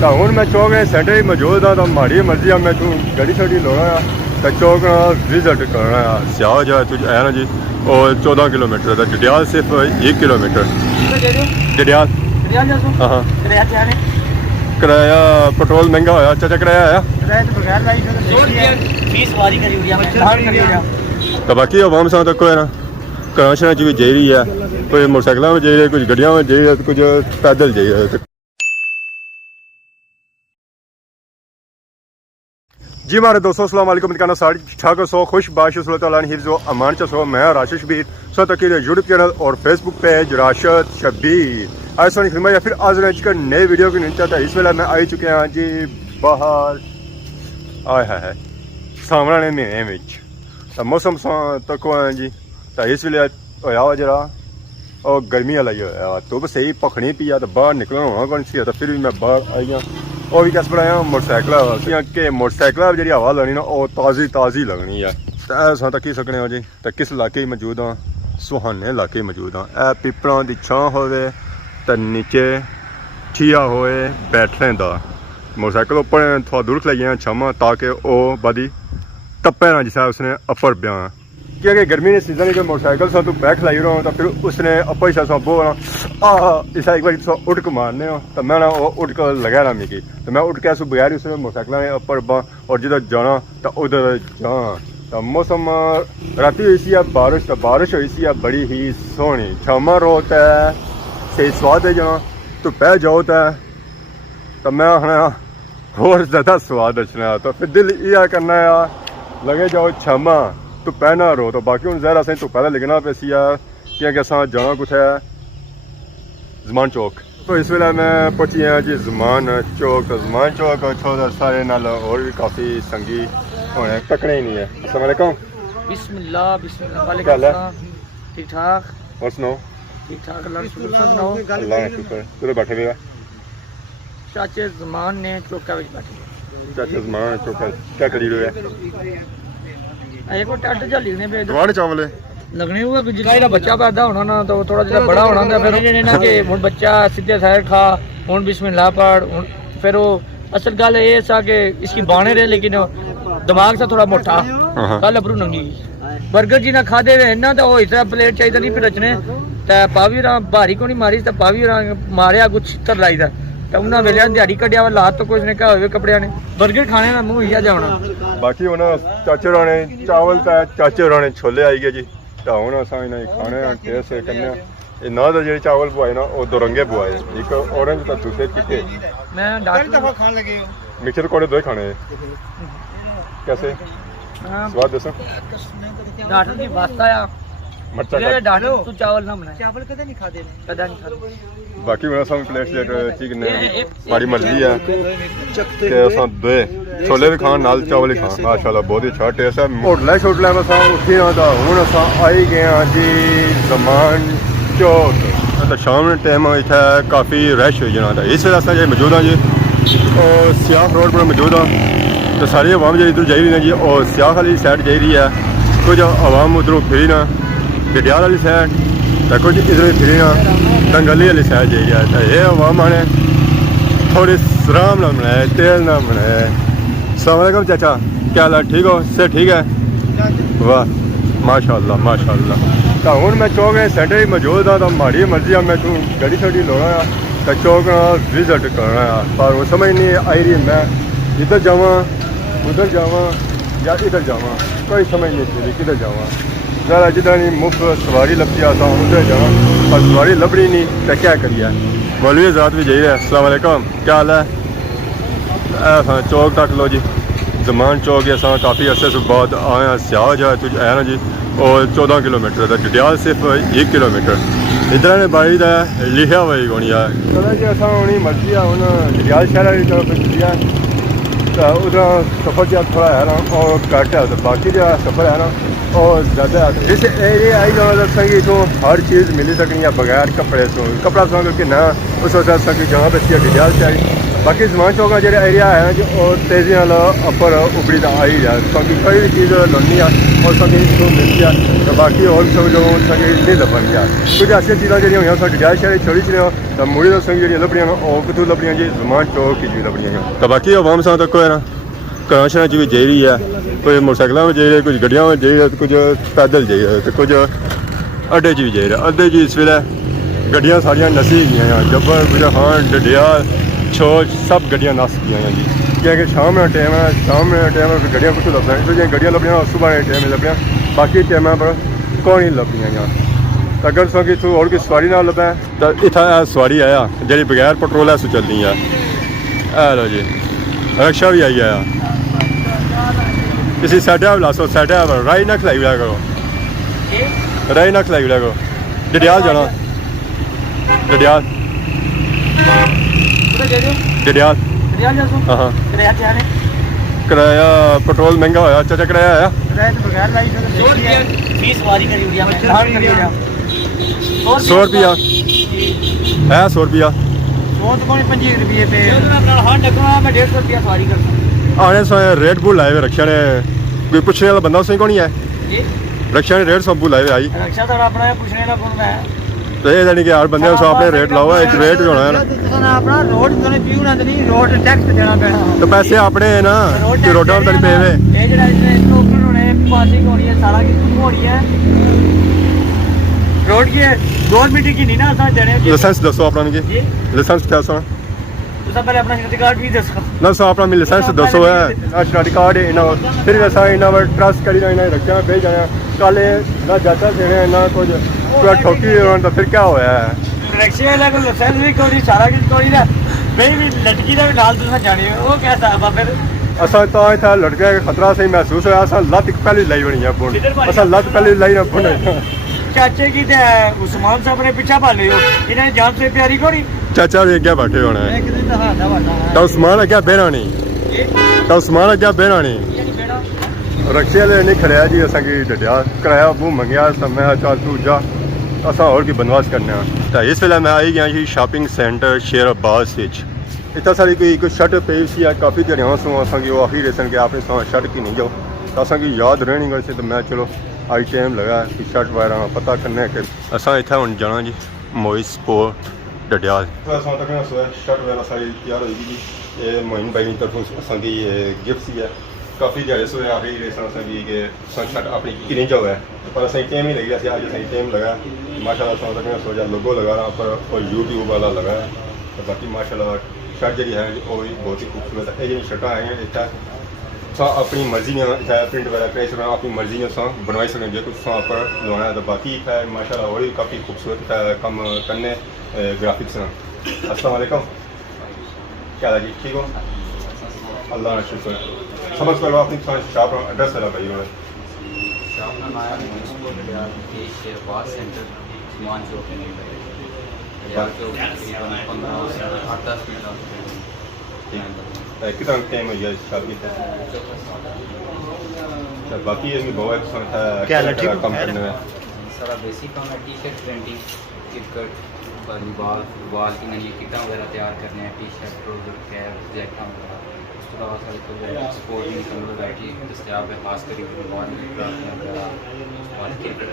तो हूँ मैं चौक सेंटर ही मौजूद हाँ। तो माड़ी मर्जी है मैं तू गड्डी शड्डी लाना है तो चौक विजिट करना है। सियाह जो है तुझे है ना जी और 14 किलोमीटर है। डडियाल सिर्फ 1 किलोमीटर। डडियाल हाँ हाँ किराया पेट्रोल महंगा होया। चाचा किराया आया तो बाकी आवाम सा तक है ना घरों शहर भी जा रही है। कोई मोटरसाइकिल में जा रही है, कुछ गड्डियां में जा रही है, कुछ पैदल जा रही है। जी हमारे दोस्तों अस्सलाम वालेकुम। कहना साड़ी ठाकर सो खुश बाशिश हिफ्ज़ो अमान चो। मैं राशिद शबीर सो तक यूट्यूब चैनल और फेसबुक पेज राशिद शबीर। आज सोनी फिल्म या फिर आज कर नए वीडियो की नीचा था। इस वेले मैं आई चुके हैं जी बाहर आए है सावण ने महीने में तो मौसम तक है जी। तो इस वेले होया वा जरा और गर्मी वाला ही होया। धुप सही भखनी पी तो बाहर निकलना होना कौन सी। तो फिर भी मैं बाहर आई हाँ और भी कस बनाया मोटरसाइकिल कि मोटरसाइकिल जी हवा लगनी ना वो ताज़ी ताज़ी लगनी है। तो अस तकी सकने हो जी। तो किस इलाके मौजूद हाँ? सुहाने इलाके मौजूद हाँ। यह पीपलों की छां होवे तो नीचे ठिया होए बैठने का। मोटरसाइकिल उपर थोड़ा दूर खलाई छावां ताकि वह बदी टप्पे ना जिस उसने अपर ब्याह क्योंकि गर्मी ने सीजन के मोटरसाइकिल से तू बैक लाई रहा तो फिर उसने अपर हिस्सा सब बोला इस एक बार उठक मारने हो तो मैं ना वो उठक लगा ना मिगी। तो मैं उठ के बगैर उसने मोटरसाइकिल ने अपर बाँ और जिधर जाना तो उधर जा। तो मौसम राती हुई सी बारिश तो बारिश हुई सी बड़ी ही सोहनी। छामा रोत है सही स्वाद है जाना तो पै जाओ तो मैं आना होर ज़्यादा स्वाद अच्छा। तो फिर दिल यह करना है लगे जाओ छामा तो पहना रो। तो बाकी हूँ जहर असें धुप्पा लिखना पैसी क्योंकि अस जाना कुछ है जमान चौक। तो इस वेले मैं पहुंची हाँ जी जमान चौक। तो जमान चौक छो सारे नाल और भी काफ़ी संगी होने तकने ही नहीं है। अस्सलाम वालेकुम। बिस्मिल्लाह बिस्मिल्लाह वालेकुम सलाम। ठीक ठाक और सुनाओ? ठीक ठाक अल्लाह का शुक्र। सुनाओ? अल्लाह का शुक्र। किधर बैठे हुए? चाचे जमान ने चौका विच बैठे। चाचा जमान चौक क्या करी रहे हैं? अजे को टट जा लिखने पे दवाने चावल लगने हुआ कि जिसका बच्चा पैदा होना ना तो थोड़ा जिहा बड़ा होना था फिर ना कि हुण बच्चा सीधे साइड खा हुण बिस्मिल्लाह पढ़ फिर वो असल गल ये सा कि इसकी बाणे रहे लेकिन दिमाग से थोड़ा मोटा कल अबरू नंगी बर्गर जी ना खादे ना तो इस तरह प्लेट चाहिए नहीं फिर रचने तो पावी भारी को नहीं मारी तो पावी मारिया कुछ तर लाई था तो उन्होंने वेलिया दिहाड़ी कटिया लात तो कुछ ने कहा हुए कपड़े ने बर्गर खाने में मुँह हिया जाना। बाकी हूँ चाचे होर ने चावल तो चाचे होर ने छोले आई गए जी। तो हूँ अस खाने टेस्ट करने ना तो जो चावल बुआए ना वो दो रंगे बुआए एक ऑरेंज तो दूसरे चिट्टे। मैं दफा खाने लगे मिक्सर पकौड़े दो खाने कैसे स्वाद दसो? डॉक्टर की बात आया मर्चा तू चावल ना बनाए चावल कदे नहीं खाते कदा नहीं खाते। बाकी मैं सब प्लेट ठीक ने हमारी मर्जी है कि असां दे छोले भी खान नाल चावल ही खान माशाल्लाह बहुत ही अच्छा टेस्ट है। होटल में असां उठी ना तो हुण असां आई गए हाँ जी जमान चौक। तो शाम के टाइम इतना काफ़ी रश हो जाना था। इस वेले असां मौजूद हाँ जी और सियाह रोड पर मौजूद हाँ। तो सारी आवाम जी इधर जा रही है जी और सियाह वाली साइड जा रही है। कुछ आवाम उधरों फिरी ना डडियाल वाली साइड तो कुछ इधर फिरी ना दंगली वाली साइड जा रही है। तो ये आवाम ने थोड़ी आराम ना बनाए तेल ना बनाए। अस्सलाम वालेकुम चाचा क्या हाल है? ठीक हो? से ठीक है वाह माशाल्लाह माशाल्लाह। तो हूँ मैं चौक सेंटर ही मौजूद हाँ। तो माड़ी मर्जी है मैं तू गड्डी शड्डी लाना तो चौक विजिट करना है। पर वो समझ नहीं आई रही मैं इधर जावा उधर जावा या इधर जावा कोई समझ नहीं चली किधर जावा। ज़रा जिदा नहीं मुफ्त सवारी लभती आता उधर जावा पर सवारी लभनी नहीं तो क्या करिए। मौलवी आजाद भी जाइए। अस्सलाम वालेकुम क्या हाल है? चौक तक लो जी जमान चौक अस काफ़ी अरसे से बाद आए हैं। सियाह जो है ना जी और 14 किलोमीटर है। डडियाल सिर्फ 1 किलोमीटर इधर ने बाई का लिखा हुआ ही होनी है। चलो जी असा होनी मर्जी है हूँ डडियाल शहर की तरफ है तो उधर सफ़र जो थोड़ा है ना और घट है। तो बाकी जो सफ़र है ना और ज़्यादा है। इस एरिया आई जाओ दसेंगे तो हर चीज़ मिली सकनी है बगैर कपड़े से कपड़ा सुना क्योंकि ना उस वजह से जहाँ पे डडियाल चाहिए बाकी जमान चौक का जो एरिया है जो तेज़ी नाल अपर उबड़ी तो आई है क्योंकि कोई भी चीज़ लड़नी है और सब मिलती है तो बाकी और सब जो नहीं लभन गया कुछ ऐसी चीज़ा जी हुई डडियाल शहर छोड़ी चलिए तो मुड़ी दसन जी लभड़ियाँ और कितों लभड़ियाँ जी जमान चौक की जी लभड़ियाँ तो बाकी आवाम सां तक है ना घर शहर भी जाई रही है कोई मोटरसाइकिलों में जाई रहे कुछ गड्डियों में जाई रहे कुछ पैदल जाई रहे तो कुछ अड्डे भी जाई रहे अड्डे जी इस वे गड्डियाँ सारियाँ नसी गई जब्बर बुरहान डडियाल छोच सब गड्डियाँ नस गई जी क्योंकि शाम में टाइम है फिर गड्डियाँ कुछ लभना तो जो गड्डियाँ लभनियाँ सुबह के टाइम लभनियाँ बाकी टाइम पर कौन ही लभनियाँ यहाँ अगर सो कि तू और कोई सवारी ना लभे तो इतना सवारी आया जी बगैर पेट्रोल है सो चलनी है लो जी रक्षा भी आई आया इसी साइड ला सो साइड राई ना खिलाई लिया करो राई ना खिलाई लिया करो डडियाल जाना डडियाल डडियाल हाँ हाँ किराया पेट्रोल महंगा होया चाचा किराया आया 100 रुपया है 100 रुपया आने सो रेट बुल लाए हुए रक्षा ने कोई पूछने वाला बंदा उसने कौन है रक्षा ने रेट सब बुल लाए हुए आई तो ये जानी कि यार बंदे उस अपने रेट लाओ एक रेट होना है ना तो पैसे अपने है ना कि रोडा पर पे हुए रोड की गवर्नमेंट की नहीं ना असा देने लाइसेंस दसो अपना की लाइसेंस क्या सो तुसा पहले अपना सिक्योरिटी कार्ड भी दसो ना सो अपना लाइसेंस दसो है सिक्योरिटी कार्ड है ना फिर वैसा इना ट्रस्ट करी ना रखना भेज जाना काले ना जाता देने ना कुछ पूरा ठोकी तो फिर क्या होया है रिक्शे वाला को लाइसेंस भी कोई सारा कुछ कोई ना भाई भी लटकी का भी नाल तुसा जाने वो कैसा है फिर असा तो इतना लड़के का खतरा से महसूस होया असा लत पहले लाई बनी है बुन असा लत पहले लाई ना बुन चाचे की उस्मान साहब ने पीछा पा लियो इन्हें जान से प्यारी कोनी चाचा भी क्या बैठे होना है तो उस्मान क्या बेना नहीं तो उस्मान क्या बेना नहीं रक्शे वाले नहीं खड़े जी असा की डडियाल किराया मुँह मंगया मैं चल तू जा असा और की बनवास करने तो इस वेले मैं आई गया जी शॉपिंग सेंटर शेर अब्बास इतना सारी कोई शर्ट पे सी काफ़ी दिहाड़ियां सो असा की वो आखिरी रेसन के आपने सो शर्ट की नहीं जाओ तो असा की याद रहनी गई तो मैं चलो आई टाइम लगा कि शर्ट वगैरह पता करने के असा इतना हूँ जाना जी मोइस स्पोर्ट डडियाल शर्ट वगैरह सारी तैयार होगी जी ये मोइन भाई की तरफों असा की गिफ्ट सी है काफ़ी दिहाड़े सो आखिरी रेसन असा की कि शर्ट अपनी किनी जाओ है पर सही टाइम ही लग गया अज सही टाइम लगा माशाल्लाह सो जा लोगो लगा रहा पर और यूट्यूब वाला लगा तो बाकी माशाल्लाह शर्ट जी है वो भी बहुत ही खूबसूरत है ये शर्टा आई हैं इतना सा अपनी मर्जी ने प्रिंट वगैरह कराई सकना अपनी मर्जी ने सा बनवाई सकते जो कुछ सा पर लवाना है तो बाकी है माशाल्लाह और भी काफ़ी खूबसूरत कम करने ग्राफिक्स ना अस्सलाम वालेकुम क्या जी ठीक हो अल्लाह ना शुक्र समझ कर अपनी शॉप एड्रेस वाला भाई शॉप का नाम है शेरबाज सेंटर ज़मान चौक दरियाल चौक तकरीबन 15-10 मिनट कितना टाइम हो गया शॉप की बाकी ये बहुत कम करने में सारा बेसिक काम है T shirt printing cricket volleyball football की नई किटा वगैरह तैयार करने हैं T shirt trouser cap jacket वगैरह उसके अलावा सारे स्पोर्ट में कम वैरायटी दस्तियाब है खास कर फुटबॉल वगैरह और क्रिकेट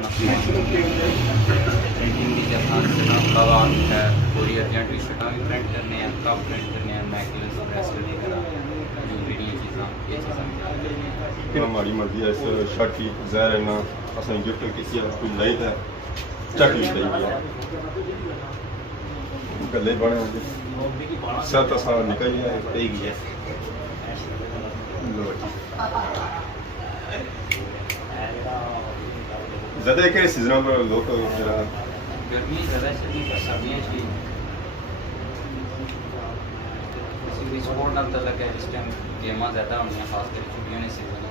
प्रिंटिंग की जगह है पूरी अर्जेंट टी शर्टा भी प्रिंट करने हैं कप प्रिंट करने हैं नेकलेस ब्रेसलेट वगैरह जो भी चीज़ां ये चीज़ां हमारी मर्जी है इस शर्ट की ज़ाहिर है ना असं गिफ्ट किसी कोई लाई था चक चाहिए गले बने सब तो सारा निकल गया ज़्यादा के सीजनों पर लोग गर्मी ज़्यादा चली सर्दियाँ चली स्पोर्ट ना तो लगे इस टाइम गेमां ज़्यादा होनी है खास कर छुट्टियों ने सीजन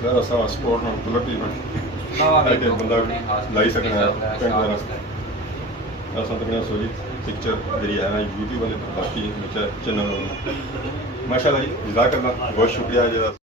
ज़्यादा सारा स्पोर्ट ना मतलब भी ना बंदा लाई सकना है ऐसा तो मैं सोची पिक्चर मेरी है यूट्यूब वाले बाकी चैनल माशाल्लाह जी जज़ाकल्लाह बहुत शुक्रिया